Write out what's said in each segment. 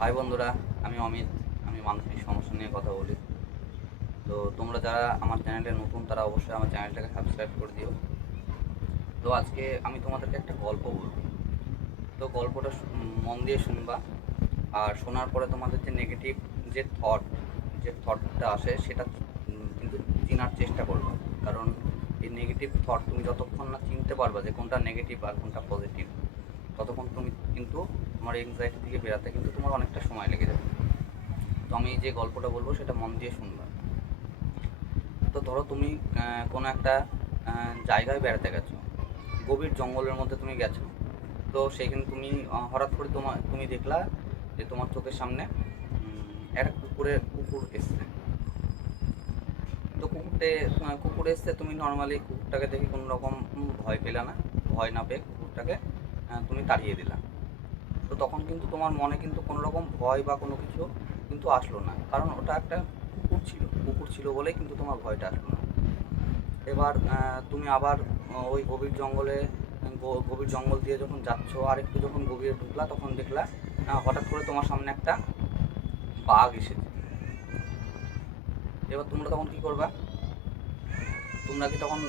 High বন্ধুরা, আমি অমিত। আমি মানসিক সমস্যা নিয়ে কথা বলি। তো তোমরা যারা আমার চ্যানেলে নতুন তারা অবশ্যই আমার চ্যানেলটাকে সাবস্ক্রাইব করে দিও। তো আজকে আমি তোমাদেরকে একটা গল্প বলবো। তো গল্পটা মন দিয়ে শুনবা। আর শোনার পরে তোমাদের যে নেগেটিভ যে থটটা আসে সেটা কিন্তু চেনার চেষ্টা করবা। কারণ এই নেগেটিভ থট তুমি যতক্ষণ না চিনতে পারবা যে কোনটা নেগেটিভ আর কোনটা পজিটিভ, ততক্ষণ তুমি কিন্তু তোমার এংজাইটি থেকে বেরাতে কিন্তু তোমার অনেকটা সময় লেগে যাবে। তো আমি যে গল্পটা বলবো সেটা মন দিয়ে শুনবা। তো ধরো তুমি কোনো একটা জায়গায় বেড়াতে গেছো, গভীর জঙ্গলের মধ্যে তুমি গেছো। তো সেইখানে তুমি হঠাৎ করে তুমি দেখলা যে তোমার চোখের সামনে একটা কুকুর এসছে। তো কুকুর এসছে, তুমি নর্মালি কুকুরটাকে দেখে কোনো রকম ভয় পেলে না। ভয় না পেয়ে কুকুরটাকে তুমি তাড়িয়ে দিলা। তো তখন কিন্তু তোমার মনে কিন্তু কোনো রকম ভয় বা কোনো কিছু কিন্তু আসলো না, কারণ ওটা একটা কুকুর ছিল বলেই কিন্তু তোমার ভয়টা আসলো না। এবার তুমি আবার ওই গভীর জঙ্গল দিয়ে যখন যাচ্ছ আর একটু যখন গভীরে ঢুকলা, তখন দেখলা হঠাৎ করে তোমার সামনে একটা বাঘ এসেছে। এবার তোমরা তখন কি করবা? তোমরা কি তখন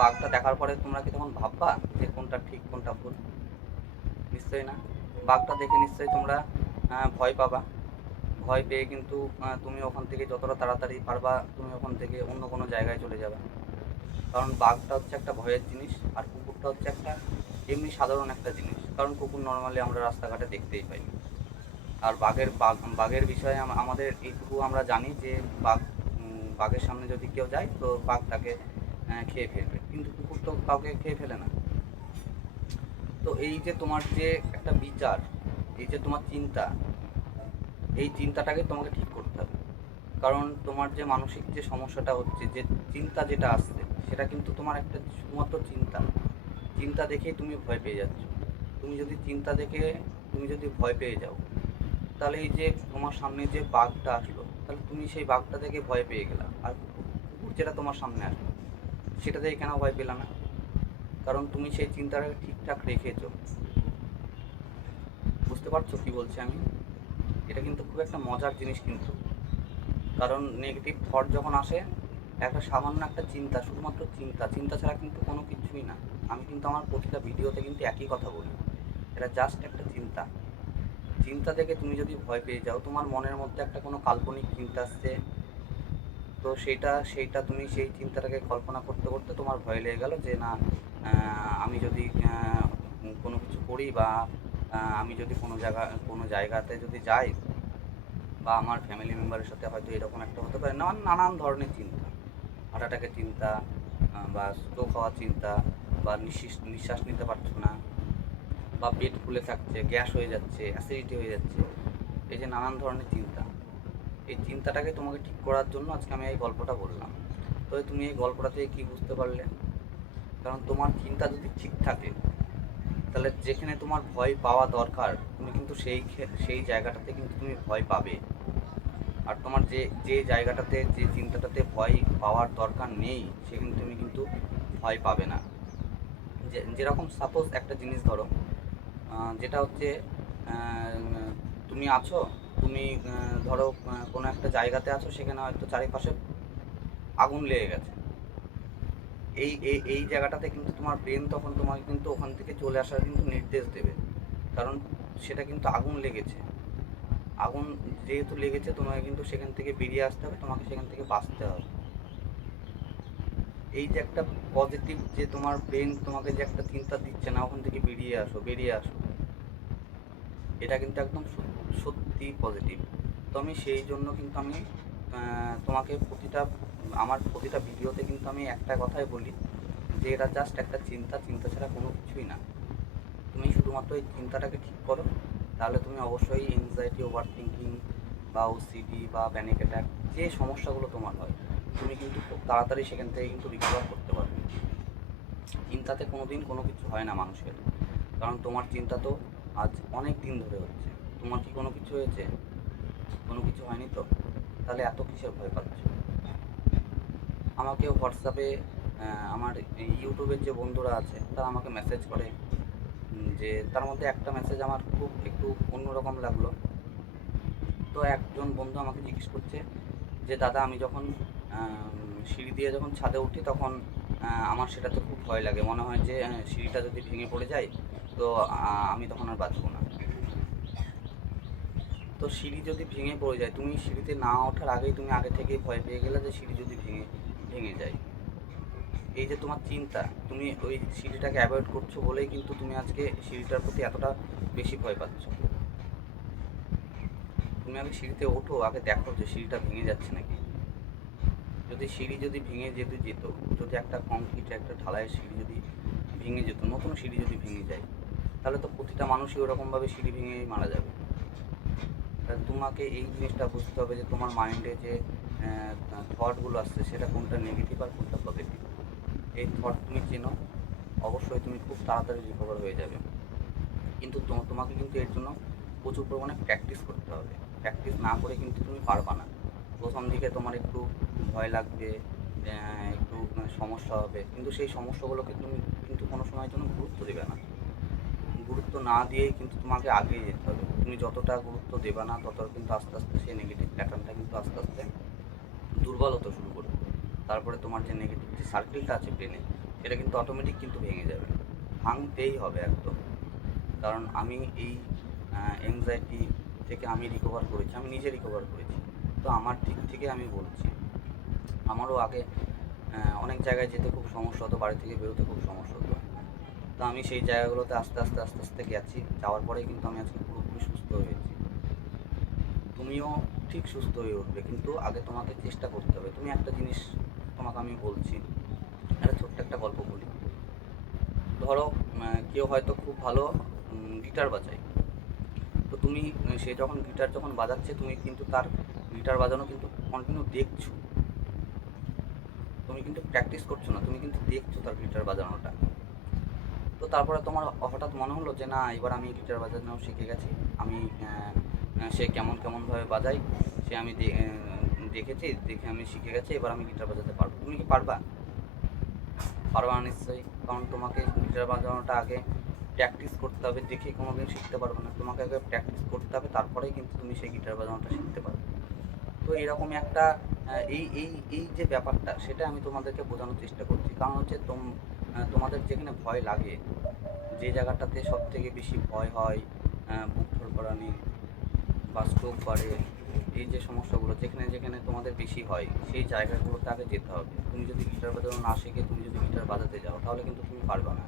বাঘটা দেখার পরে তোমরা কি তখন ভাববা যে কোনটা ঠিক কোনটা ভুল? নিশ্চয়ই না। বাঘটা দেখে নিশ্চয়ই তোমরা ভয় পাবা। ভয় পেয়ে কিন্তু তুমি ওখান থেকে যতটা তাড়াতাড়ি পারবা তুমি ওখান থেকে অন্য কোনো জায়গায় চলে যাবে। কারণ বাঘটা হচ্ছে একটা ভয়ের জিনিস, আর কুকুরটা হচ্ছে একটা এমনি সাধারণ একটা জিনিস। কারণ কুকুর নর্মালি আমরা রাস্তাঘাটে দেখতেই পাই। আর বাঘের বিষয়ে আমাদের এইটুকু আমরা জানি যে বাঘের সামনে যদি কেউ যায় তো বাঘ তাকে খেয়ে ফেলবে, কিন্তু কুকুর তো কাউকে খেয়ে ফেলে না। তো এই যে তোমার যে একটা বিচার, এই যে তোমার চিন্তা, এই চিন্তাটাকে তোমাকে ঠিক করতে হবে। কারণ তোমার যে মানসিক যে সমস্যাটা হচ্ছে, যে চিন্তা যেটা আসছে, সেটা কিন্তু তোমার একটা শুধুমাত্র চিন্তা। চিন্তা দেখেই তুমি ভয় পেয়ে যাচ্ছ। তুমি যদি ভয় পেয়ে যাও, তাহলে এই যে তোমার সামনে যে বাঘটা আসলো, তাহলে তুমি সেই বাঘটা দেখে ভয় পেয়ে গেলা। আর কুকুর যেটা তোমার সামনে আসলো সেটা দেখে কেন ভয় পেলা না? কারণ তুমি সেই চিন্তাটাকে ঠিকঠাক রেখেছো। বুঝতে পারছো কি বলছি আমি? এটা কিন্তু খুব একটা মজার জিনিস কিন্তু। কারণ নেগেটিভ থট যখন আসে, একটা সামান্য একটা চিন্তা, শুধুমাত্র চিন্তা, চিন্তা ছাড়া কিন্তু কোনো কিছুই না। আমি কিন্তু আমার প্রতিটা ভিডিওতে কিন্তু একই কথা বলি, এটা জাস্ট একটা চিন্তা। চিন্তা থেকে তুমি যদি ভয় পেয়ে যাও, তোমার মনের মধ্যে একটা কোনো কাল্পনিক চিন্তা আসছে, তো সেইটা তুমি সেই চিন্তাটাকে কল্পনা করতে করতে তোমার ভয় লেগে গেল যে না, আমি যদি কোনো কিছু করি বা আমি যদি কোনো জায়গাতে যদি যাই, বা আমার ফ্যামিলি মেম্বারের সাথে হয়তো এরকম একটা হতে পারে, নানান ধরনের চিন্তা। হার্ট অ্যাটাকের চিন্তা, বা স্ট্রোক হওয়ার চিন্তা, বা নিঃশ্বাস নিতে পারছো না, বা পেট ফুলে থাকছে, গ্যাস হয়ে যাচ্ছে, অ্যাসিডিটি হয়ে যাচ্ছে। এই যে নানান ধরনের চিন্তা, এই চিন্তাটাকে তোমাকে ঠিক করার জন্য আজকে আমি এই গল্পটা বললাম। তো তুমি এই গল্পটা থেকে কী বুঝতে পারলে? কারণ তোমার চিন্তা যদি ঠিক থাকে, তাহলে যেখানে তোমার ভয় পাওয়া দরকার তুমি কিন্তু সেই জায়গাটাতে কিন্তু তুমি ভয় পাবে। আর তোমার যে যে জায়গাটাতে যে চিন্তাটাতে ভয় পাওয়ার দরকার নেই, সেখানে তুমি কিন্তু ভয় পাবে না। যেরকম সাপোজ একটা জিনিস ধরো, যেটা হচ্ছে তুমি আছো, তুমি ধরো কোনো একটা জায়গাতে আছো, সেখানে হয়তো চারিপাশে আগুন লেগে গেছে। এই জায়গাটাতে কিন্তু তোমার ব্রেন তখন তোমাকে কিন্তু ওখান থেকে চলে আসার কিন্তু নির্দেশ দেবে। কারণ সেটা কিন্তু আগুন লেগেছে। আগুন যেহেতু লেগেছে, তোমাকে কিন্তু সেখান থেকে বেরিয়ে আসতে হবে, তোমাকে সেখান থেকে বাঁচতে হবে। এই যে একটা পজিটিভ, যে তোমার ব্রেন তোমাকে যে একটা চিন্তা দিচ্ছে না ওখান থেকে বেরিয়ে আসো, বেরিয়ে আসো, এটা কিন্তু একদম সত্যি পজিটিভ। তো আমি সেই জন্য কিন্তু আমি তোমাকে আমার প্রতিটা ভিডিওতে কিন্তু আমি একটা কথাই বলি, যে এটা জাস্ট একটা চিন্তা, চিন্তা ছাড়া কোনো কিছুই না। তুমি শুধুমাত্র এই চিন্তাটাকে ঠিক করো, তাহলে তুমি অবশ্যই এনজাইটি, ওভার থিঙ্কিং, বা ওসিডি বা প্যানিক অ্যাটাক, যে সমস্যাগুলো তোমার হয়, তুমি কিন্তু খুব তাড়াতাড়ি সেখান থেকে কিন্তু রিকভার করতে পারবে। চিন্তাতে কোনো দিন কোনো কিছু হয় না মানুষের। কারণ তোমার চিন্তা তো আজ অনেক দিন ধরে হচ্ছে। তোমার কি কোনো কিছু হয়েছে? কোনো কিছু হয়নি তো? তাহলে এত কিসের ভয় পাচ্ছ? আমাকে হোয়াটসঅ্যাপে আমার ইউটিউবের যে বন্ধুরা আছে তারা আমাকে মেসেজ করে, যে তার মধ্যে একটা মেসেজ আমার খুব একটু অন্যরকম লাগলো। তো একজন বন্ধু আমাকে জিজ্ঞেস করছে যে দাদা আমি যখন সিঁড়ি দিয়ে যখন ছাদে উঠি তখন আমার সেটাতে খুব ভয় লাগে, মনে হয় যে সিঁড়িটা যদি ভেঙে পড়ে যায় তো আমি তখন আর বাঁচবো না। তো সিঁড়ি যদি ভেঙে পড়ে যায়, তুমি সিঁড়িতে না ওঠার আগেই তুমি আগে থেকেই ভয় পেয়ে গেলে যে সিঁড়ি যদি ভেঙে যায়। এই যে তোমার চিন্তা, তুমি ওই সিঁড়িটাকে অ্যাভয়েড করছো বলেই কিন্তু তুমি আজকে সিঁড়িটার প্রতি এতটা বেশি ভয় পাচ্ছ। তুমি আগে সিঁড়িতে ওঠো, আগে দেখো যে সিঁড়িটা ভেঙে যাচ্ছে নাকি। যদি সিঁড়ি যদি ভেঙে যেতে যেত, যদি একটা কংক্রিট একটা ঢালাইয়ের সিঁড়ি যদি ভেঙে যেত, নতুন সিঁড়ি যদি ভেঙে যায়, তাহলে তো প্রতিটা মানুষই ওরকমভাবে সিঁড়ি ভেঙেই মারা যাবে। তোমাকে এই জিনিসটা বুঝতে হবে যে তোমার মাইন্ডে যে থটগুলো আসছে সেটা কোনটা নেগেটিভ আর কোনটা পজিটিভ। এই থট তুমি চেনো, অবশ্যই তুমি খুব তাড়াতাড়ি রিকভার হয়ে যাবে। কিন্তু তোমাকে কিন্তু এর জন্য প্রচুর পরিমাণে প্র্যাকটিস করতে হবে। প্র্যাকটিস না করে কিন্তু তুমি পারবা না। প্রথম দিকে তোমার একটু ভয় লাগবে, একটু সমস্যা হবে, কিন্তু সেই সমস্যাগুলোকে তুমি কিন্তু কোনো সময়ের জন্য গুরুত্ব দেবে না। গুরুত্ব না দিয়েই কিন্তু তোমাকে আগিয়ে যেতে হবে। তুমি যতটা গুরুত্ব দেবে না তত কিন্তু আস্তে আস্তে সেই নেগেটিভ প্যাটার্নটা কিন্তু আস্তে আস্তে দুর্বল হতে শুরু করবে। তারপরে তোমার যে নেগেটিভ যে সার্কেলটা আছে ব্রেনে, সেটা কিন্তু অটোমেটিক কিন্তু ভেঙে যাবে, ভাঙতেই হবে একদম। কারণ আমি এই অ্যাংজাইটি থেকে আমি রিকভার করেছি, আমি নিজে রিকভার করেছি। তো আমার দিক থেকে আমি বলছি, আমারও আগে অনেক জায়গায় যেতে খুব সমস্যা হতো, বাড়ি থেকে বেরোতে খুব সমস্যা হতো। তো আমি সেই জায়গাগুলোতে আস্তে আস্তে আস্তে আস্তে গেছি, যাওয়ার পরেই কিন্তু আমি আজকে পুরোপুরি সুস্থ হয়েছি। তুমিও ঠিক সুস্থ হয়ে উঠবে, কিন্তু আগে তোমাকে চেষ্টা করতে হবে। তুমি একটা জিনিস তোমাকে আমি বলছি, একটা ছোট্ট একটা গল্প বলি। ধরো কেউ হয়তো খুব ভালো গিটার বাজায়, তো তুমি সে যখন গিটার যখন বাজাচ্ছে তুমি কিন্তু তার গিটার বাজানো কিন্তু কন্টিনিউ দেখছো, তুমি কিন্তু প্র্যাকটিস করছো না, তুমি কিন্তু দেখছো তার গিটার বাজানোটা। তো তারপরে তোমার হঠাৎ মনে হলো যে না, এবার আমি গিটার বাজানো শিখে গেছি, আমি সে কেমন কেমনভাবে বাজাই সে আমি দেখেছি, দেখে আমি শিখে গেছি, এবার আমি গিটার বাজাতে পারবো। তুমি কি পারবা? পারবা না নিশ্চয়ই, কারণ তোমাকে গিটার বাজানোটা আগে প্র্যাকটিস করতে হবে, দেখে কোনো দিন শিখতে পারবে না। তোমাকে আগে প্র্যাকটিস করতে হবে, তারপরেই কিন্তু তুমি সেই গিটার বাজানোটা শিখতে পারবে। তো এরকমই একটা এই এই এই যে ব্যাপারটা, সেটা আমি তোমাদেরকে বোঝানোর চেষ্টা করছি। কারণ হচ্ছে তোমাদের যেখানে ভয় লাগে, যে জায়গাটাতে সব থেকে বেশি ভয় হয়, বুক ধড়ফড়ানি বা স্ট্রোক বাড়ে, এই যে সমস্যাগুলো যেখানে যেখানে তোমাদের বেশি হয়, সেই জায়গাগুলোতে আগে যেতে হবে। তুমি যদি গিটার বাজানো না শিখে তুমি যদি গিটার বাজাতে যাও, তাহলে কিন্তু তুমি পারবে না।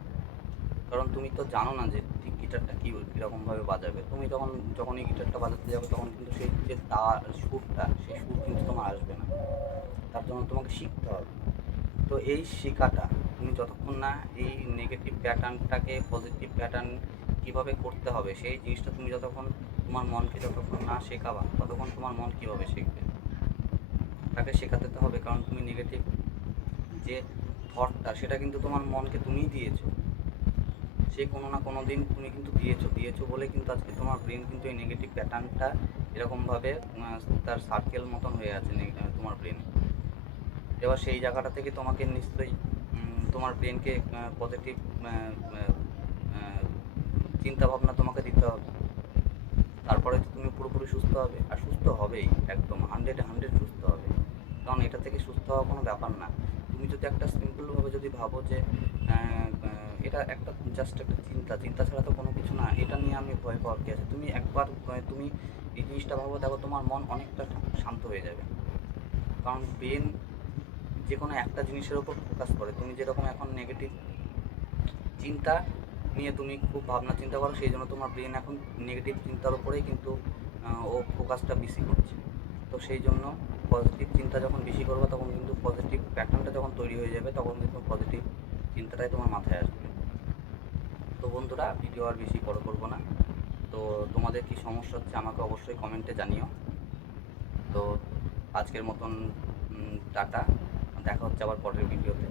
কারণ তুমি তো জানো না যে ঠিক গিটারটা কীরকমভাবে বাজাবে। তুমি যখনই গিটারটা বাজাতে যাবে তখন কিন্তু সেই যে সুরটা, সেই সুর কিন্তু তোমার আসবে না। তার জন্য তোমাকে শিখতে হবে। তো এই শেখাটা তুমি যতক্ষণ না এই নেগেটিভ প্যাটার্নটাকে পজিটিভ প্যাটার্ন কীভাবে করতে হবে, সেই জিনিসটা তুমি যতক্ষণ তোমার মনকে যতক্ষণ না শেখাবা, ততক্ষণ তোমার মন কীভাবে শিখবে? তাকে শেখাতে তো হবে, কারণ তুমি নেগেটিভ যে থটটা সেটা কিন্তু তোমার মনকে তুমিই দিয়েছো। সে কোনো না কোনো দিন তুমি কিন্তু দিয়েছো বলে কিন্তু আজকে তোমার ব্রেন কিন্তু এই নেগেটিভ প্যাটার্নটা এরকমভাবে তার সার্কেল মতন হয়ে আছে তোমার ব্রেনে। এবার সেই জায়গাটা থেকে তোমাকে নিশ্চয়ই তোমার ব্রেনকে পজিটিভ চিন্তাভাবনা তোমাকে দিতে হবে, তারপরে তো তুমি পুরোপুরি সুস্থ হবে। আর সুস্থ হবেই, একদম 100 সুস্থ হবে। কারণ এটা থেকে সুস্থ হওয়া কোনো ব্যাপার না। তুমি যদি একটা সিম্পলভাবে যদি ভাবো যে এটা একটা জাস্ট একটা চিন্তা ছাড়া তো কোনো কিছু না, এটা নিয়ে আমি ভয় পাওয়ার কী আছে। তুমি একবার তুমি এই জিনিসটা ভাবো, দেখো তোমার মন অনেকটা শান্ত হয়ে যাবে। কারণ ব্রেন যে কোনো একটা জিনিসের ওপর ফোকাস করে। তুমি যেরকম এখন নেগেটিভ চিন্তা নিয়ে তুমি খুব ভাবনা চিন্তা করো, সেই জন্য তোমার ব্রেন এখন নেগেটিভ চিন্তার ওপরেই কিন্তু ও ফোকাসটা বেশি করছে। তো সেই জন্য পজিটিভ চিন্তা যখন বেশি করবে তখন কিন্তু পজিটিভ প্যাটার্নটা যখন তৈরি হয়ে যাবে তখন কিন্তু পজিটিভ চিন্তাটাই তোমার মাথায় আসবে। তো বন্ধুরা, ভিডিও আর বেশি বড় করবো না। তো তোমাদের কী সমস্যা হচ্ছে আমাকে অবশ্যই কমেন্টে জানিও। তো আজকের মতন টাটা, দেখা হচ্ছে আবার পরের ভিডিওতে।